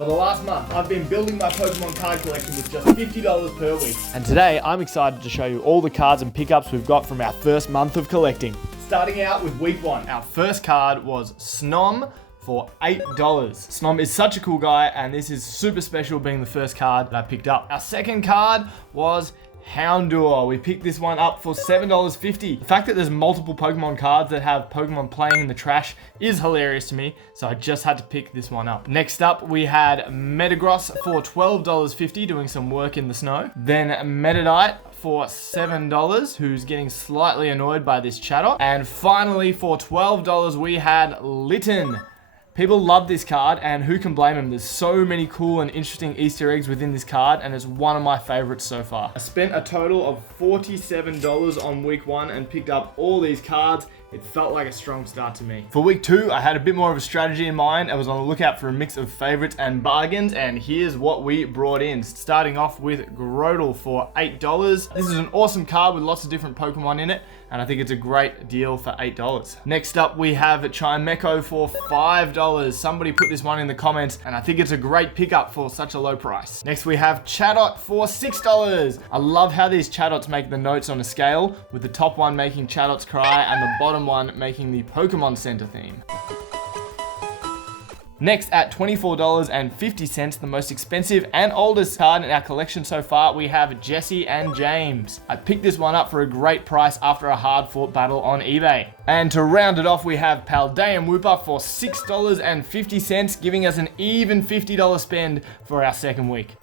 For the last month, I've been building my Pokemon card collection with just $50 per week. And today, I'm excited to show you all the cards and pickups we've got from our first month of collecting. Starting out with week 1, our first card was Snom for $8. Snom is such a cool guy, and this is super special being the first card that I picked up. Our second card was Houndour. We picked this one up for $7.50. The fact that there's multiple Pokemon cards that have Pokemon playing in the trash is hilarious to me, so I just had to pick this one up. Next up, we had Metagross for $12.50, doing some work in the snow. Then Meditite for $7, who's getting slightly annoyed by this Chatot. And finally, for $12, we had Litten. People love this card, and who can blame them? There's so many cool and interesting Easter eggs within this card, and it's one of my favorites so far. I spent a total of $47 on week 1 and picked up all these cards. It felt like a strong start to me. For week 2, I had a bit more of a strategy in mind. I was on the lookout for a mix of favorites and bargains, and here's what we brought in. Starting off with Grotle for $8. This is an awesome card with lots of different Pokemon in it, and I think it's a great deal for $8. Next up, we have Chimecho for $5. Somebody put this one in the comments, and I think it's a great pickup for such a low price. Next, we have Chatot for $6. I love how these Chatots make the notes on a scale, with the top one making Chatots cry and the bottom one making the Pokemon Center theme. Next, at $24.50, the most expensive and oldest card in our collection so far, we have Jesse and James. I picked this one up for a great price after a hard-fought battle on eBay. And to round it off, we have Paldean Wooper for $6.50, giving us an even $50 spend for our second week.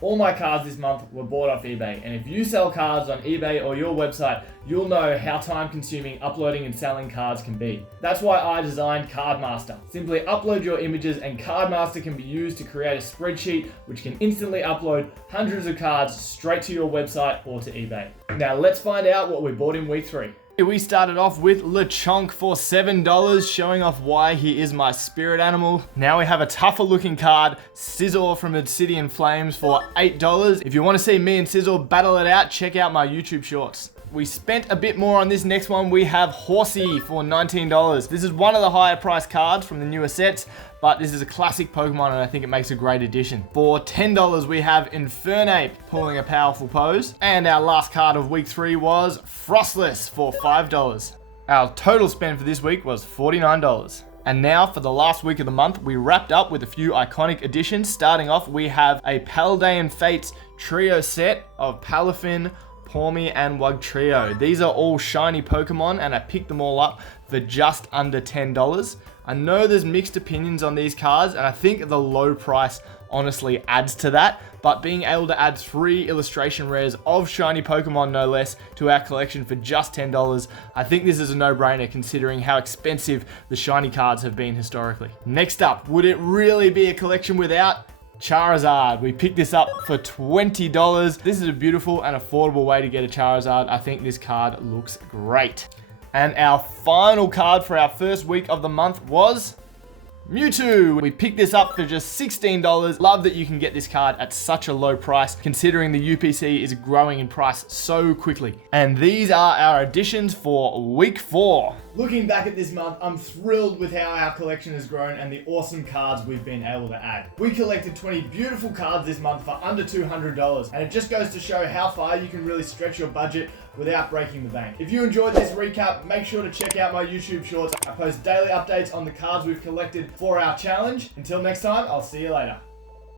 All my cards this month were bought off eBay, and if you sell cards on eBay or your website, you'll know how time-consuming uploading and selling cards can be. That's why I designed Cardmaster. Simply upload your images, and Cardmaster can be used to create a spreadsheet which can instantly upload hundreds of cards straight to your website or to eBay. Now let's find out what we bought in week 3. We started off with Lechonk for $7, showing off why he is my spirit animal. Now we have a tougher looking card, Scizor from Obsidian Flames for $8. If you want to see me and Scizor battle it out, check out my YouTube shorts. We spent a bit more on this next one. We have Horsey for $19. This is one of the higher priced cards from the newer sets, but this is a classic Pokemon, and I think it makes a great addition. For $10, we have Infernape pulling a powerful pose. And our last card of week 3 was Frostless for $5. Our total spend for this week was $49. And now for the last week of the month, we wrapped up with a few iconic additions. Starting off, we have a Paldean Fates trio set of Palafin, Pawmi, and Wugtrio. These are all shiny Pokemon, and I picked them all up for just under $10. I know there's mixed opinions on these cards, and I think the low price honestly adds to that, but being able to add 3 illustration rares of shiny Pokemon, no less, to our collection for just $10, I think this is a no-brainer considering how expensive the shiny cards have been historically. Next up, would it really be a collection without Charizard? We picked this up for $20. This is a beautiful and affordable way to get a Charizard. I think this card looks great. And our final card for our first week of the month was Mewtwo. We picked this up for just $16. Love that you can get this card at such a low price, considering the UPC is growing in price so quickly. And these are our additions for week 4. Looking back at this month, I'm thrilled with how our collection has grown and the awesome cards we've been able to add. We collected 20 beautiful cards this month for under $200, and it just goes to show how far you can really stretch your budget without breaking the bank. If you enjoyed this recap, make sure to check out my YouTube shorts. I post daily updates on the cards we've collected for our challenge. Until next time, I'll see you later.